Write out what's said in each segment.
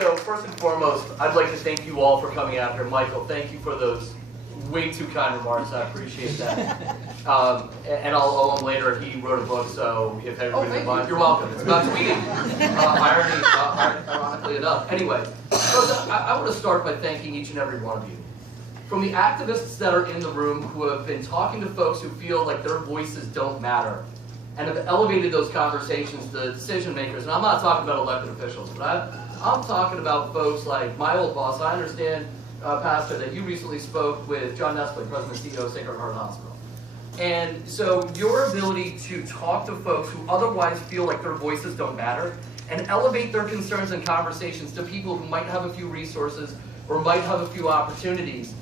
So first and foremost, I'd like to thank you all for coming out here. Michael, thank you for those way too kind remarks. I appreciate that. And I'll owe him later. He wrote a book, so if everybody's mind, you're welcome. It's about tweeting. Ironically enough. Anyway, so I want to start by thanking each and every one of you. From the activists that are in the room who have been talking to folks who feel like their voices don't matter and have elevated those conversations to decision makers. And I'm not talking about elected officials, but I'm talking about folks like my old boss. I understand, Pastor, that you recently spoke with John Nestle, President and CEO of Sacred Heart Hospital. And so your ability to talk to folks who otherwise feel like their voices don't matter and elevate their concerns and conversations to people who might have a few resources or might have a few opportunities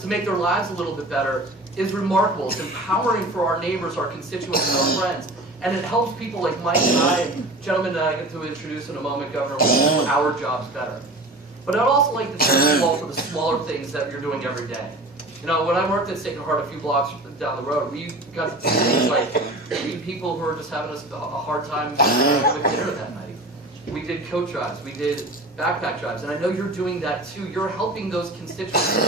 to make their lives a little bit better is remarkable. It's empowering for our neighbors, our constituents, and our friends. And it helps people like Mike and I, and gentlemen that I get to introduce in a moment, Governor, do our jobs better. But I'd also like to thank you all for the smaller things that you're doing every day. You know, when I worked at Sacred Heart a few blocks down the road, we got to do things like meet people who are just having a hard time with dinner that night. We did coat drives, we did backpack drives, and I know you're doing that too. You're helping those constituents,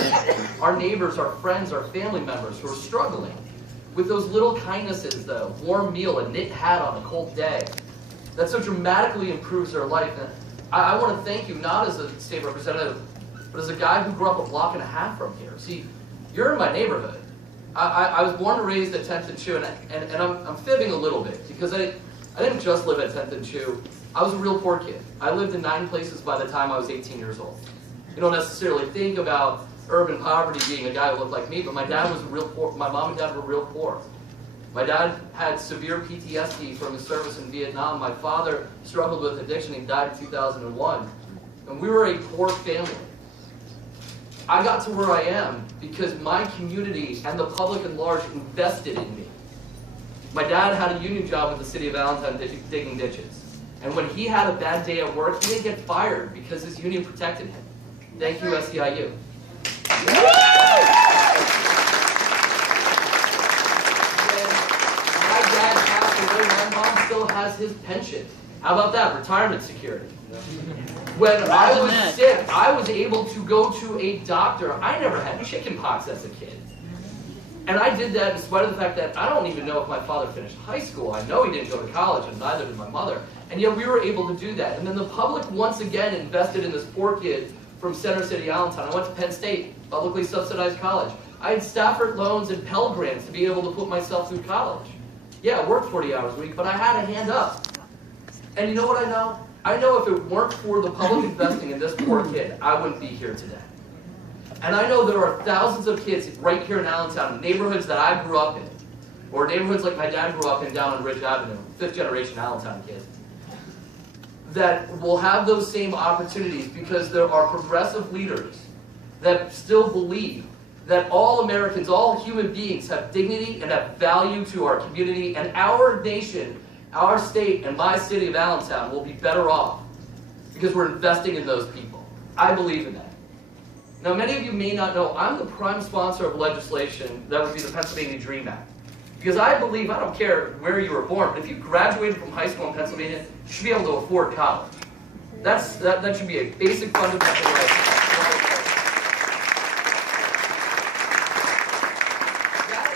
our neighbors, our friends, our family members who are struggling with those little kindnesses, the warm meal, a knit hat on a cold day, that so dramatically improves their life. And I want to thank you, not as a state representative, but as a guy who grew up a block and a half from here. See, you're in my neighborhood. I was born and raised at 10th and Chew, and I'm fibbing a little bit, because I didn't just live at 10th and Chew. I was a real poor kid. I lived in 9 places by the time I was 18 years old. You don't necessarily think about urban poverty being a guy who looked like me, but my dad was real poor. My mom and dad were real poor. My dad had severe PTSD from his service in Vietnam. My father struggled with addiction. He died in 2001. And we were a poor family. I got to where I am because my community and the public at large invested in me. My dad had a union job with the city of Allentown digging ditches. And when he had a bad day at work, he didn't get fired because his union protected him. Thank you, SEIU. When my dad passed away, my mom still has his pension. How about that? Retirement security. When I was sick, I was able to go to a doctor. I never had chicken pox as a kid. And I did that in spite of the fact that I don't even know if my father finished high school. I know he didn't go to college, and neither did my mother. And yet we were able to do that. And then the public once again invested in this poor kid from Center City, Allentown. I went to Penn State, publicly subsidized college. I had Stafford loans and Pell Grants to be able to put myself through college. Yeah, I worked 40 hours a week, but I had a hand up. And you know what I know? I know if it weren't for the public investing in this poor kid, I wouldn't be here today. And I know there are thousands of kids right here in Allentown, neighborhoods that I grew up in, or neighborhoods like my dad grew up in down on Ridge Avenue, 5th generation Allentown kid, that will have those same opportunities because there are progressive leaders that still believe that all Americans, all human beings have dignity and have value to our community, and our nation, our state, and my city of Allentown will be better off because we're investing in those people. I believe in that. Now, many of you may not know, I'm the prime sponsor of legislation that would be the Pennsylvania DREAM Act. Because I believe, I don't care where you were born, but if you graduated from high school in Pennsylvania, you should be able to afford college. That should be a basic fundamental right. That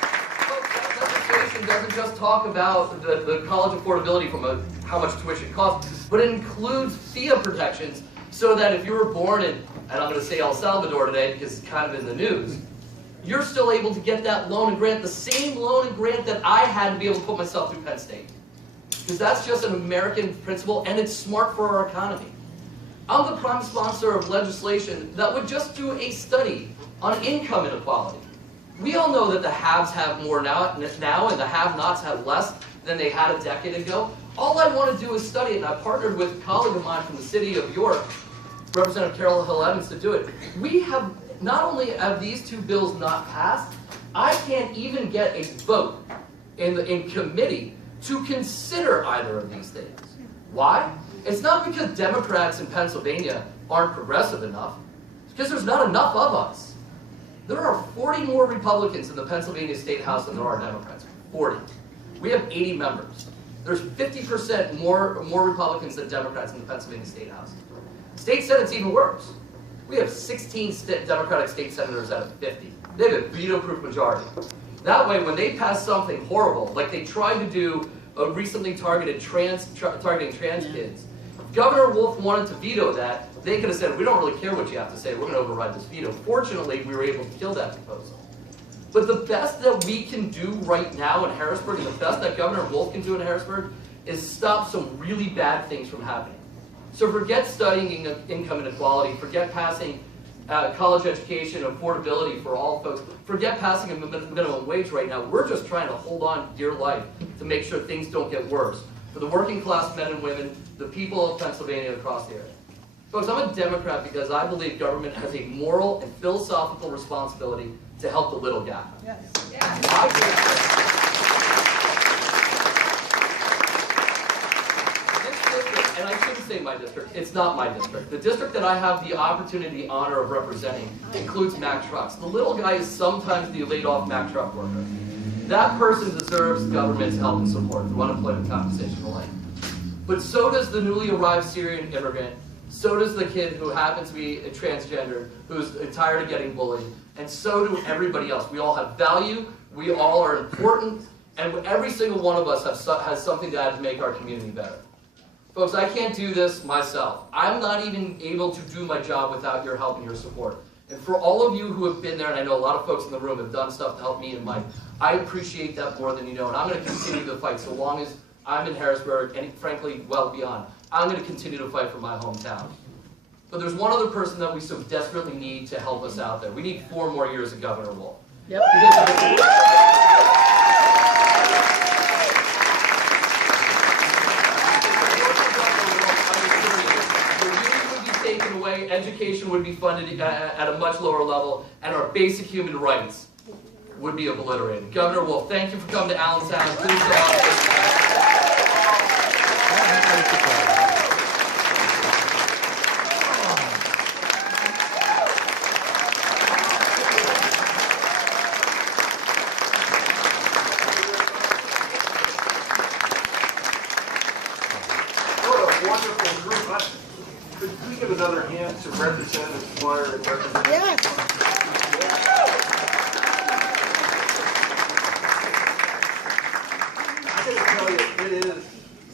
legislation doesn't just talk about the college affordability from how much tuition costs, but it includes FIA protections so that if you were born in, and I'm going to say El Salvador today because it's kind of in the news, you're still able to get that loan and grant, the same loan and grant that I had to be able to put myself through Penn State. Because that's just an American principle, and it's smart for our economy. I'm the prime sponsor of legislation that would just do a study on income inequality. We all know that the haves have more now and the have-nots have less than they had a decade ago. All I want to do is study it, and I partnered with a colleague of mine from the city of York, Representative Carol Hill Evans, to do it. We have, not only have these two bills not passed, I can't even get a vote in committee to consider either of these things. Why? It's not because Democrats in Pennsylvania aren't progressive enough. It's because there's not enough of us. There are 40 more Republicans in the Pennsylvania State House than there are Democrats. 40. We have 80 members. There's 50% more Republicans than Democrats in the Pennsylvania State House. State Senate's even worse. We have 16 Democratic state senators out of 50. They have a veto-proof majority. That way, when they pass something horrible, like they tried to do a recently targeting trans kids, if Governor Wolf wanted to veto that, they could have said, we don't really care what you have to say, we're going to override this veto. Fortunately, we were able to kill that proposal. But the best that we can do right now in Harrisburg, and the best that Governor Wolf can do in Harrisburg, is stop some really bad things from happening. So forget studying income inequality, forget passing college education, affordability for all folks, forget passing a minimum wage right now. We're just trying to hold on to dear life to make sure things don't get worse for the working class men and women, the people of Pennsylvania across the area. Folks, I'm a Democrat because I believe government has a moral and philosophical responsibility to help the little guy. Yes. And I shouldn't say my district, it's not my district. The district that I have the opportunity, honor of representing includes Mack Trucks. The little guy is sometimes the laid off Mack truck worker. That person deserves government's help and support through unemployment compensation and the like. But so does the newly arrived Syrian immigrant, so does the kid who happens to be a transgender, who's tired of getting bullied, and so do everybody else. We all have value, we all are important, and every single one of us has something to add to make our community better. Folks, I can't do this myself. I'm not even able to do my job without your help and your support. And for all of you who have been there, and I know a lot of folks in the room have done stuff to help me and Mike, I appreciate that more than you know, and I'm going to continue to fight so long as I'm in Harrisburg, and frankly, well beyond. I'm going to continue to fight for my hometown. But there's one other person that we so desperately need to help us out there. We need 4 more years of Governor Wolf. Yep. Away, education would be funded at a much lower level, and our basic human rights would be obliterated. Governor Wolf, thank you for coming to Allentown. Please go out. What a wonderful group. Could we give another hand to Representative Squire and Representative? Yes. I got to tell you,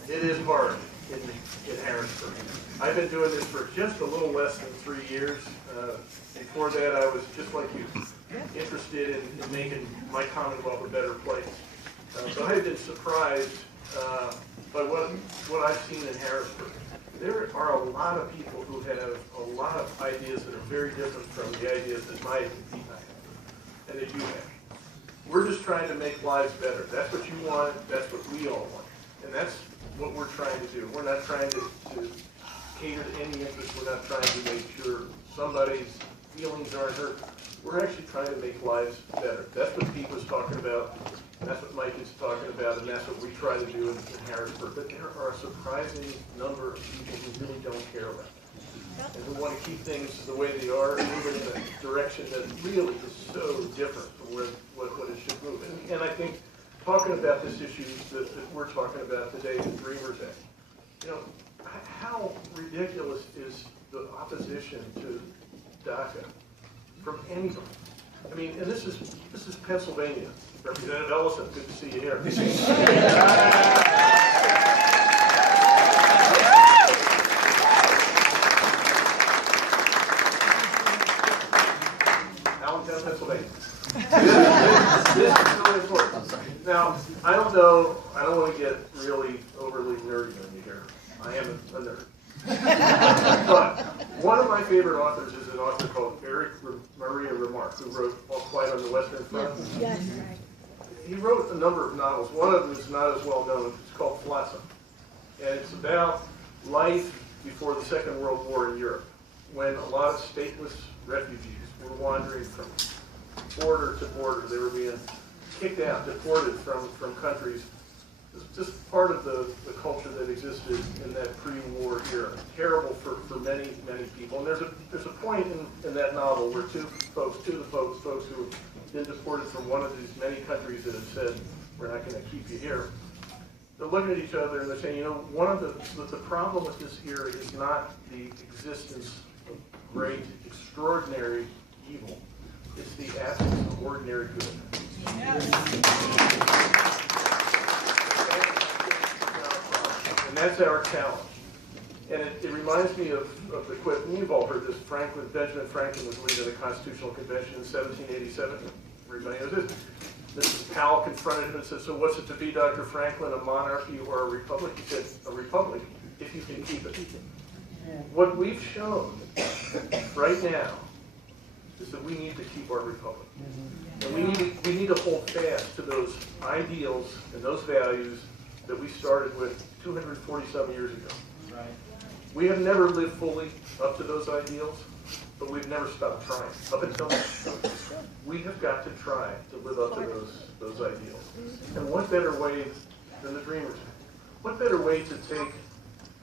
it is hard in Harrisburg. I've been doing this for just a little less than 3 years. Before that, I was just like you, interested in making my Commonwealth a better place. So I've been surprised by what I've seen in Harrisburg. There are a lot of people who have a lot of ideas that are very different from the ideas that my team have and that you have. We're just trying to make lives better. That's what you want. That's what we all want. And that's what we're trying to do. We're not trying to cater to any interest. We're not trying to make sure somebody's feelings aren't hurt. We're actually trying to make lives better. That's what Pete was talking about. That's what Mike is talking about, and that's what we try to do in Harrisburg. But there are a surprising number of people who really don't care about that, and who want to keep things the way they are, moving in a direction that really is so different from what it should move. And I think talking about this issue that we're talking about today, the Dreamers Act, you know, how ridiculous is the opposition to DACA from anybody? I mean, and this is Pennsylvania. Representative Ellison, good to see you here. Allentown, Pennsylvania. This is really important. Now, I don't want to get really overly nerdy on you here. I am a nerd. But one of my favorite authors is an author called Maria Remarque, who wrote All Quiet on the Western Front. Yes. He wrote a number of novels. One of them is not as well known. It's called Flotsam. And it's about life before the Second World War in Europe, when a lot of stateless refugees were wandering from border to border. They were being kicked out, deported from countries. It's just part of the culture that existed in that pre-war era. Terrible for many, many people. And there's a point in that novel where two of the folks who have been deported from one of these many countries that have said, we're not going to keep you here, they're looking at each other and they're saying, you know, one of the problem with this era is not the existence of great, extraordinary evil. It's the absence of ordinary good. And that's our challenge. And it reminds me of the quote, and you've all heard this, Benjamin Franklin was leading the Constitutional Convention in 1787. Everybody knows this. Mrs. Powell confronted him and said, so what's it to be, Dr. Franklin, a monarchy or a republic? He said, a republic, if you can keep it. What we've shown right now is that we need to keep our republic. And we need to hold fast to those ideals and those values that we started with 247 years ago. Right. We have never lived fully up to those ideals, but we've never stopped trying. Up until now, we have got to try to live up to those ideals. And what better way than the Dreamers? What better way to take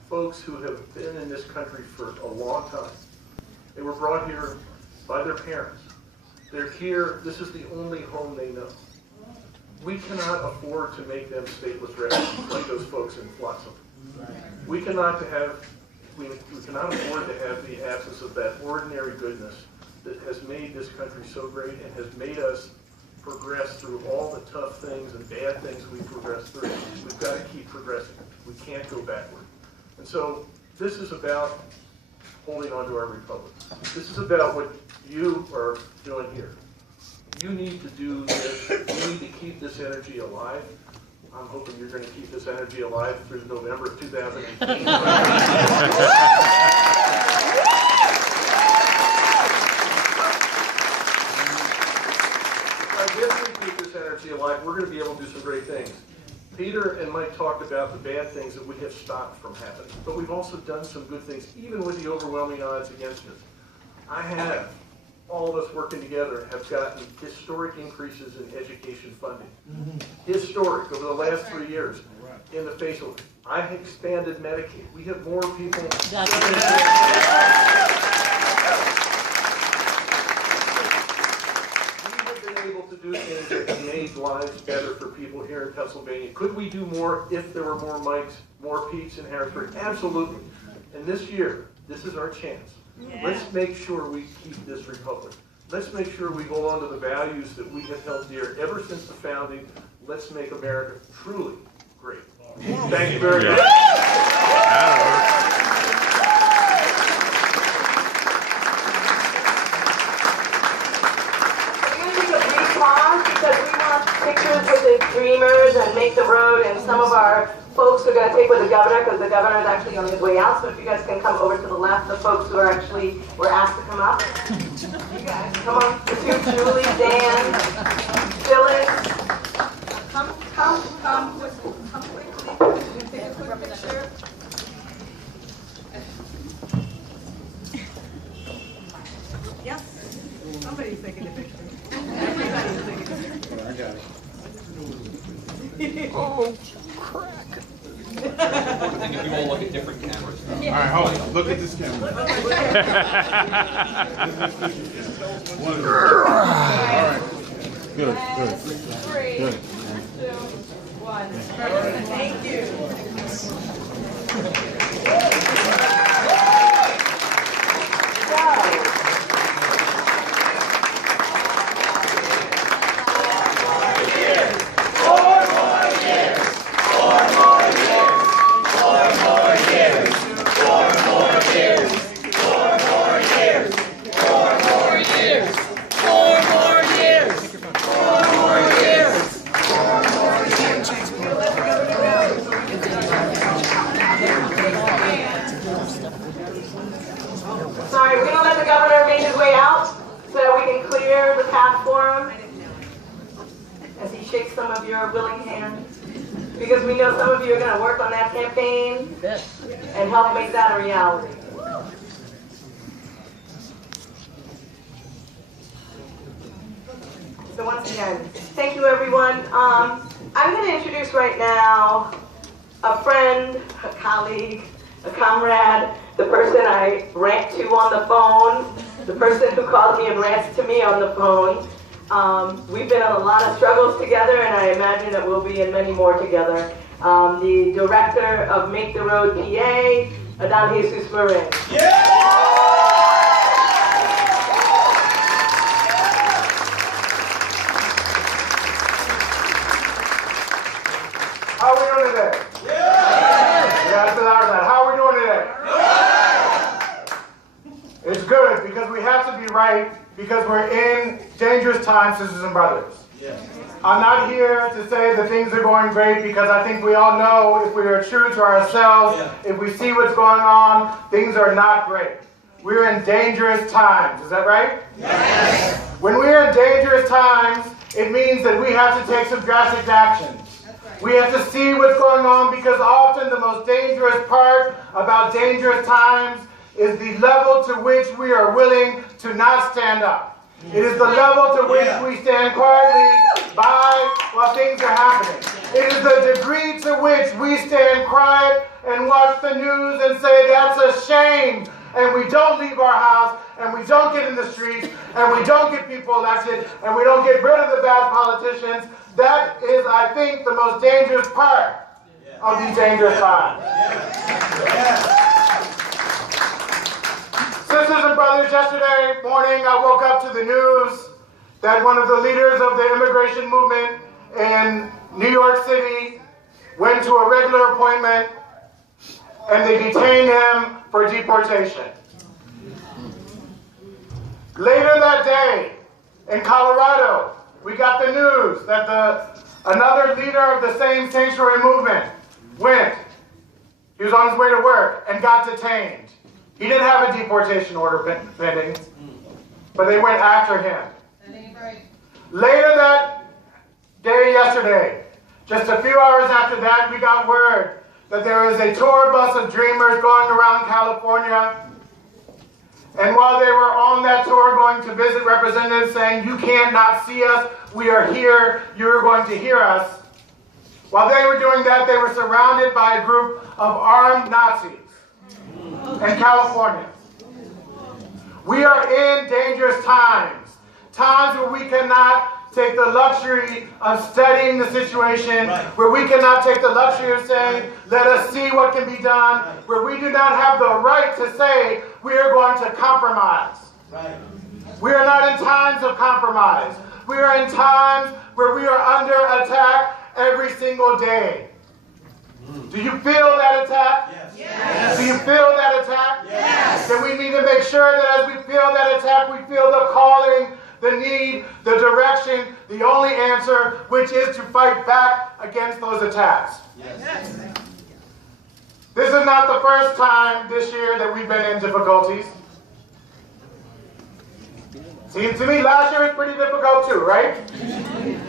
folks who have been in this country for a long time? They were brought here by their parents. They're here. This is the only home they know. We cannot afford to make them stateless refugees like those folks in Flotsam. We cannot afford to have the absence of that ordinary goodness that has made this country so great and has made us progress through all the tough things and bad things we've progressed through. We've got to keep progressing. We can't go backward. And so this is about holding on to our republic. This is about what you are doing here. You need to do this. You need to keep this energy alive. I'm hoping you're going to keep this energy alive through November of 2018. If we keep this energy alive, we're going to be able to do some great things. Peter and Mike talked about the bad things that we have stopped from happening, but we've also done some good things, even with the overwhelming odds against us. All of us working together have gotten historic increases in education funding. Historic over the last 3 years in the face of it. I have expanded Medicaid. We have more people. We have been able to do things that have made lives better for people here in Pennsylvania. Could we do more if there were more Mikes, more Petes in Harrisburg? Absolutely. And this year, this is our chance. Yeah. Let's make sure we keep this republic. Let's make sure we hold on to the values that we have held dear ever since the founding. Let's make America truly great. Yeah. Thank you very much. We're going to take a brief pause because we want pictures with the Dreamers and Make the Road, and some of our folks are going to take with the governor because the governor is actually on his way out. So if you guys can come over to the left, the folks who were asked to come up. You guys, come on. Julie, Dan, Phyllis. Come quickly. Take a quick picture. Yes. Somebody's taking a picture. Everybody's taking a picture. I got it. Oh, crack. I think we all look at different cameras. All right, hold on. Look at this camera. All right. Good, good. 3, 2, 1. Thank you. Sorry, we're going to let the governor make his way out so that we can clear the path for him as he shakes some of your willing hands. Because we know some of you are going to work on that campaign and help make that a reality. So once again, thank you everyone. I'm going to introduce right now a friend, a colleague, a comrade, the person I rant to on the phone, the person who calls me and rants to me on the phone. We've been on a lot of struggles together, and I imagine that we'll be in many more together. the director of Make the Road PA, Adán Jesus Marin. How are we doing today? Yeah, that's louder than that. How are we doing today? It's good because we have to be right because we're in dangerous times, sisters and brothers. I'm not here to say that things are going great because I think we all know if we are true to ourselves, if we see what's going on, things are not great. We're in dangerous times. Is that right? Yes. When we're in dangerous times, it means that we have to take some drastic actions. We have to see what's going on because often the most dangerous part about dangerous times is the level to which we are willing to not stand up. It is the level to which we stand quietly by while things are happening. It is the degree to which we stand quiet and watch the news and say, that's a shame. And we don't leave our house, and we don't get in the streets, and we don't get people elected, and we don't get rid of the bad politicians. That is, I think, the most dangerous part of these dangerous times. Sisters and brothers, yesterday morning I woke up to the news that one of the leaders of the immigration movement in New York City went to a regular appointment and they detained him for deportation. Later that day in Colorado, we got the news that another leader of the same sanctuary movement went. He was on his way to work and got detained. He didn't have a deportation order pending, but they went after him. That ain't right. Later that day yesterday, just a few hours after that, we got word that there is a tour bus of dreamers going around California. And while they were on that tour going to visit representatives saying, you can't not see us, we are here, you're going to hear us. While they were doing that, they were surrounded by a group of armed Nazis in California. We are in dangerous times. Times where we cannot take the luxury of studying the situation, where we cannot take the luxury of saying, let us see what can be done, where we do not have the right to say we are going to compromise. We are not in times of compromise. We are in times where we are under attack every single day. Do you feel that attack? Yes. Do you feel that attack? Yes. Then we need to make sure that as we feel that attack, we feel the calling, the need, the direction, the only answer, which is to fight back against those attacks. Yes. This is not the first time this year that we've been in difficulties. Seems to me last year was pretty difficult too, right?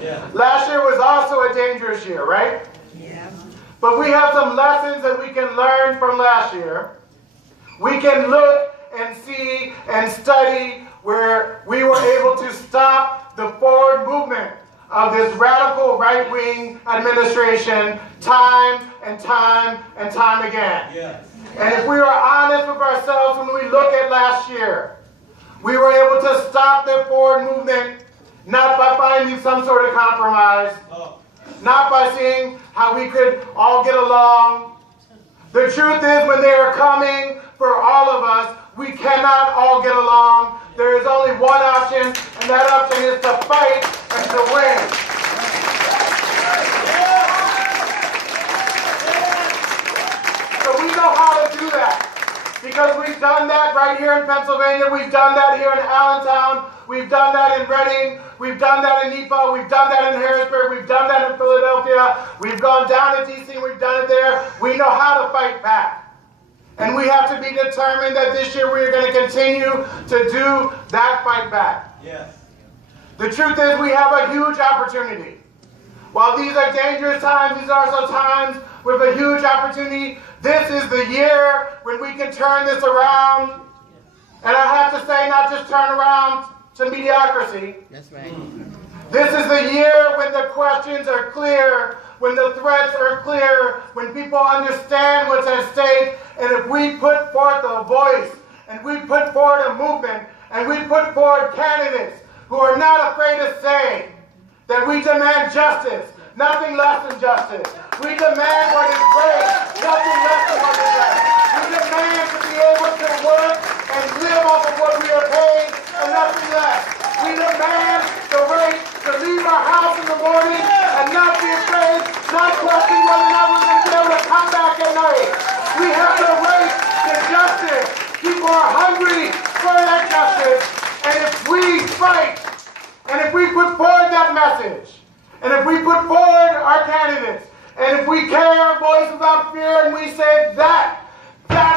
Yeah. Last year was also a dangerous year, right? Yeah. But we have some lessons that we can learn from last year. We can look and see and study where we were able to stop the forward movement of this radical right-wing administration time and time and time again. Yes. And if we are honest with ourselves when we look at last year, we were able to stop their forward movement not by finding some sort of compromise, not by seeing how we could all get along. The truth is, when they are coming for all of us, we cannot all get along. There is only one option, and that option is to fight and to win. So we know how to do that. Because we've done that right here in Pennsylvania, we've done that here in Allentown, we've done that in Reading, we've done that in Nepal, we've done that in Harrisburg, we've done that in Philadelphia, we've gone down to DC, we've done it there. We know how to fight back. And we have to be determined that this year we're going to continue to do that fight back. Yes. The truth is we have a huge opportunity. While these are dangerous times, these are also times with a huge opportunity. This is the year when we can turn this around. And I have to say, not just turn around to mediocrity. That's right. This is the year when the questions are clear, when the threats are clear, when people understand what's at stake. And if we put forth a voice, and we put forward a movement, and we put forward candidates who are not afraid to say that we demand justice, nothing less than justice. We demand what is great, nothing less than what is right. We demand to be able to work and live off of what we are paid and nothing less. We demand the right to leave our house in the morning and not be afraid, not questioning whether or not we're going to be able to come back at night. We have the right to justice. People are hungry for that justice. And if we fight, and if we put forward that message, and if we put forward our candidates, and if we carry our voice without fear and we say that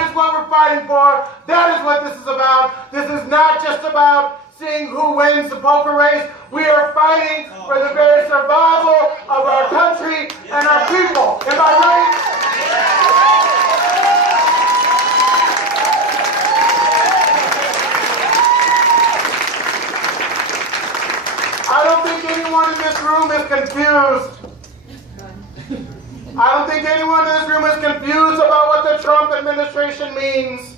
is what we're fighting for, that is what this is about. This is not just about seeing who wins the poker race. We are fighting for the very survival of our country and our people. Am I right? I don't think anyone in this room is confused. I don't think anyone in this room is confused about what the Trump administration means.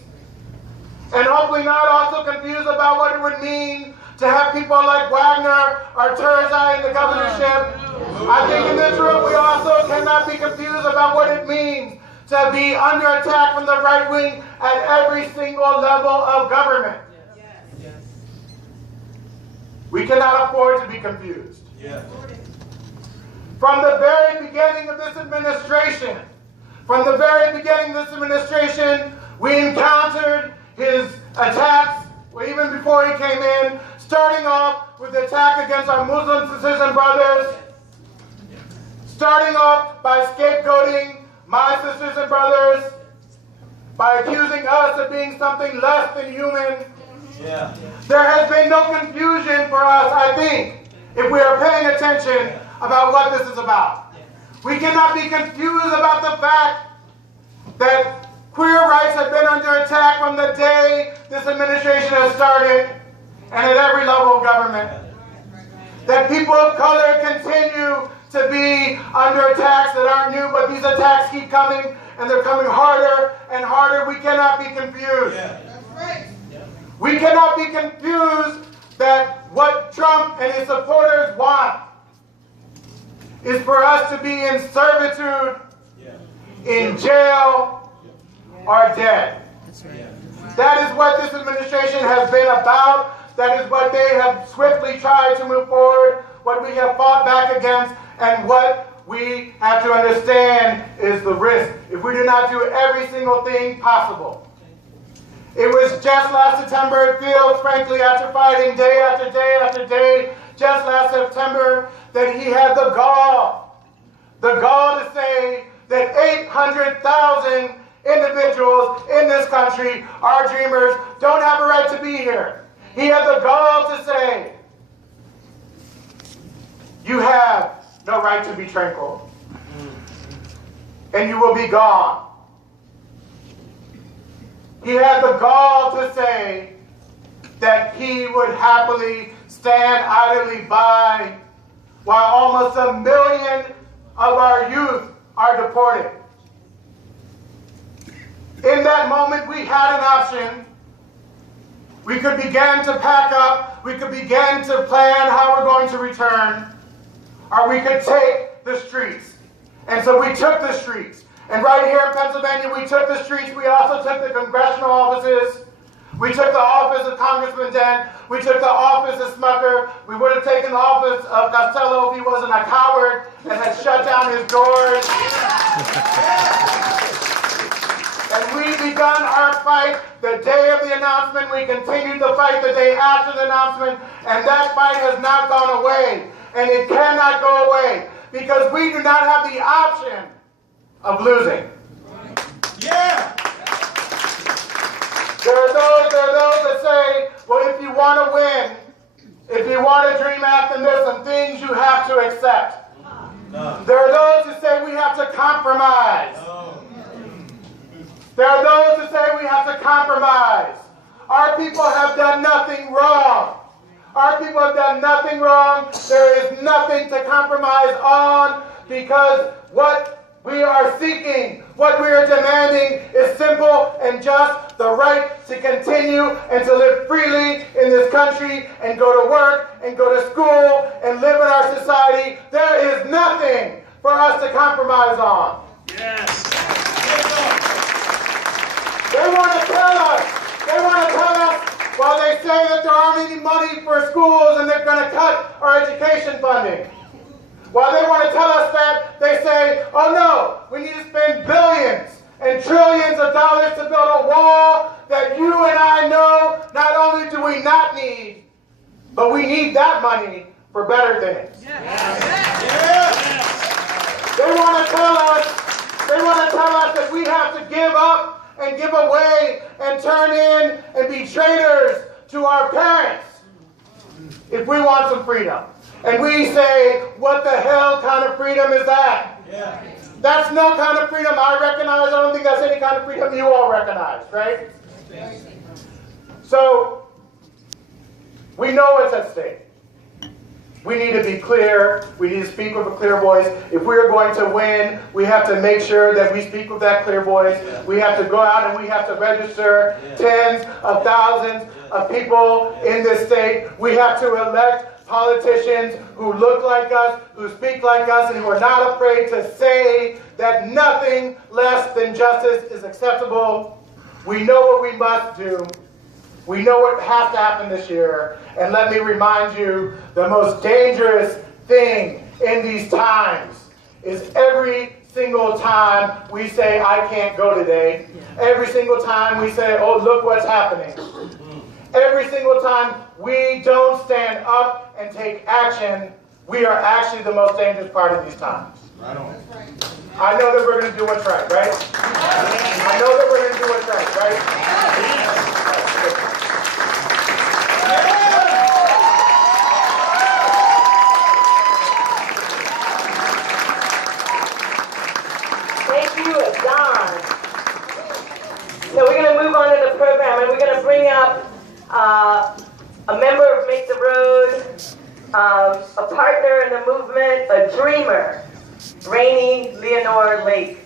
And hopefully not also confused about what it would mean to have people like Wagner or Turzai in the governorship. I think in this room we also cannot be confused about what it means to be under attack from the right wing at every single level of government. We cannot afford to be confused. From the very beginning of this administration, we encountered his attacks, even before he came in, starting off with the attack against our Muslim sisters and brothers, starting off by scapegoating my sisters and brothers, by accusing us of being something less than human. There has been no confusion for us, I think, if we are paying attention about what this is about. We cannot be confused about the fact that queer rights have been under attack from the day this administration has started and at every level of government. That people of color continue to be under attacks that aren't new, but these attacks keep coming and they're coming harder and harder. We cannot be confused. We cannot be confused that what Trump and his supporters want is for us to be in servitude, in jail, or dead. That is what this administration has been about. That is what they have swiftly tried to move forward, what we have fought back against, and what we have to understand is the risk if we do not do every single thing possible. It was just last September, it feels, frankly, after fighting day after day after day, just last September, that he had the gall to say that 800,000 individuals in this country, our dreamers, don't have a right to be here. He had the gall to say, you have no right to be tranquil, and you will be gone. He had the gall to say that he would happily stand idly by while almost 1 million of our youth are deported. In that moment, we had an option. We could begin to pack up. We could begin to plan how we're going to return. Or we could take the streets. And so we took the streets. And right here in Pennsylvania, we took the streets. We also took the congressional offices. We took the office of Congressman Dent. We took the office of Smucker. We would have taken the office of Costello if he wasn't a coward and had shut down his doors. And we begun our fight the day of the announcement. We continued the fight the day after the announcement. And that fight has not gone away. And it cannot go away because we do not have the option of losing. Yeah! There are those that say, well, if you want to win, if you want to dream act, then there's some things you have to accept. No. There are those who say we have to compromise. No. There are those who say we have to compromise. Our people have done nothing wrong. Our people have done nothing wrong. There is nothing to compromise on because what we are seeking, what we are demanding is simple and just the right to continue and to live freely in this country and go to work and go to school and live in our society. There is nothing for us to compromise on. Yes. They want to tell us, while they say that there aren't any money for schools and they're going to cut our education funding. While they want to tell us that, they say, oh no, we need to spend billions and trillions of dollars to build a wall that you and I know not only do we not need, but we need that money for better things. They want to tell us that we have to give up and give away and turn in and be traitors to our parents if we want some freedom. And we say, what the hell kind of freedom is that? Yeah. That's no kind of freedom I recognize. I don't think that's any kind of freedom you all recognize, right? So, we know what's at stake. We need to be clear. We need to speak with a clear voice. If we're going to win, we have to make sure that we speak with that clear voice. We have to go out and we have to register tens of thousands of people in this state. We have to elect politicians who look like us, who speak like us, and who are not afraid to say that nothing less than justice is acceptable. We know what we must do. We know what has to happen this year. And let me remind you, the most dangerous thing in these times is every single time we say, I can't go today. Every single time we say, oh, look what's happening. Every single time we don't stand up and take action, we are actually the most dangerous part of these times. Right on. I know that we're going to do what's right, right? I know that we're going to do what's right, right? Thank you, Don. So we're going to move on to the program, and we're going to bring up a member of Make the Road, a partner in the movement, a dreamer, Rainey Leonore Lake.